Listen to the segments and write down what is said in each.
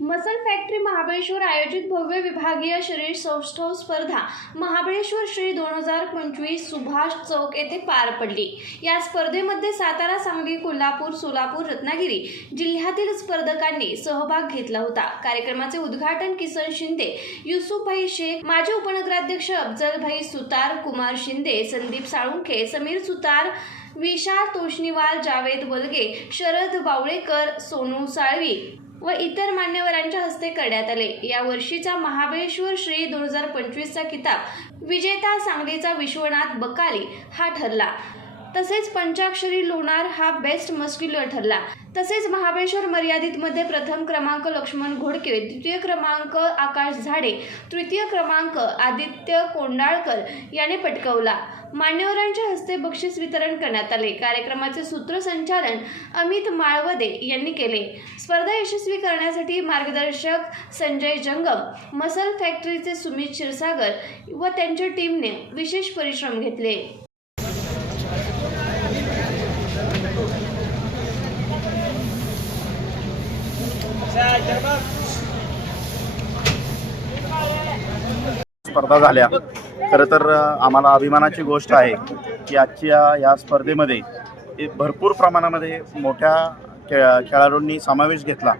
Muscle factory Mahabaleshwar आयोजित भव्य विभागीय शरीर सौष्ठव स्पर्धा महाबळेश्वर श्री दोन हजार पंचवीस सुभाष चौक येथे पार पडली. या स्पर्धेमध्ये सातारा सांगली कोल्हापूर सोलापूर रत्नागिरी जिल्ह्यातील स्पर्धकांनी सहभाग घेतला होता. कार्यक्रमाचे उद्घाटन किसन शिंदे युसुफभाई शेख माजी उपनगराध्यक्ष अफजलभाई सुतार कुमार शिंदे संदीप साळुंखे समीर सुतार विशाल तोष्णीवाल जावेद वलगे शरद बावळेकर सोनू साळवी व इतर मान्यवरांच्या हस्ते करण्यात आले. या वर्षीचा महाबळेश्वर श्री दोन हजार पंचवीसचा किताब विजेता सांगलीचा विश्वनाथ बकाली हा ठरला. तसेच पंचाक्षरी लोणार हा बेस्ट मस्क्युलर ठरला. तसेच महाबळेश्वर मर्यादितमध्ये प्रथम क्रमांक लक्ष्मण घोडके द्वितीय क्रमांक आकाश झाडे तृतीय क्रमांक आदित्य कोंडाळकर याने पटकवला. मान्यवरांच्या हस्ते बक्षीस वितरण करण्यात आले. कार्यक्रमाचे सूत्रसंचालन अमित माळवदे यांनी केले. स्पर्धा यशस्वी करण्यासाठी मार्गदर्शक संजय जंगम मसल फॅक्टरीचे सुमित क्षीरसागर व त्यांच्या टीमने विशेष परिश्रम घेतले. स्पर्धा झाल्या. खरं तर आम्हाला अभिमानाची गोष्ट आहे की आजच्या या स्पर्धेमध्ये भरपूर प्रमाणामध्ये मोठ्या खेळ खेळाडूंनी समावेश घेतला.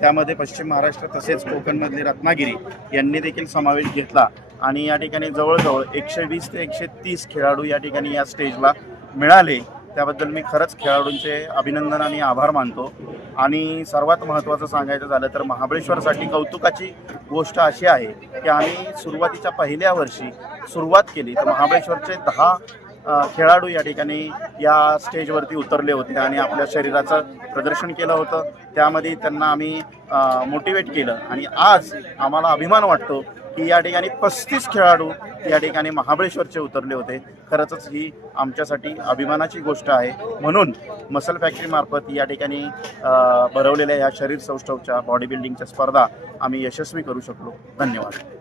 त्यामध्ये पश्चिम महाराष्ट्र तसेच कोकणमधले रत्नागिरी यांनी देखील समावेश घेतला आणि या ठिकाणी जवळजवळ एकशे वीस ते एकशे तीस खेळाडू या ठिकाणी या स्टेजला मिळाले. त्याबद्दल मी खरंच खेळाडूंचे अभिनंदन आणि आभार मानतो. आणि सर्वात महत्त्वाचं सांगायचं झालं तर महाबळेश्वरसाठी कौतुकाची गोष्ट अशी आहे की आम्ही सुरुवातीच्या पहिल्या वर्षी सुरुवात केली तर महाबळेश्वरचे दहा खेळाडू या ठिकाणी या स्टेजवरती उतरले होते आणि आपल्या शरीराचं प्रदर्शन केलं होतं. त्यामध्ये त्यांना आम्ही मोटिवेट केलं. आणि आज आम्हाला अभिमान वाटतो की या ठिकाणी पस्तीस खेळाडू या ठिकाणी महाबळेश्वरचे उतरले होते. खरंच ही आमच्यासाठी अभिमानाची गोष्ट आहे. म्हणून मसल फॅक्टरीमार्फत या ठिकाणी भरवलेल्या या शरीर सौष्ठवच्या बॉडी बिल्डिंगच्या स्पर्धा आम्ही यशस्वी करू शकलो. धन्यवाद.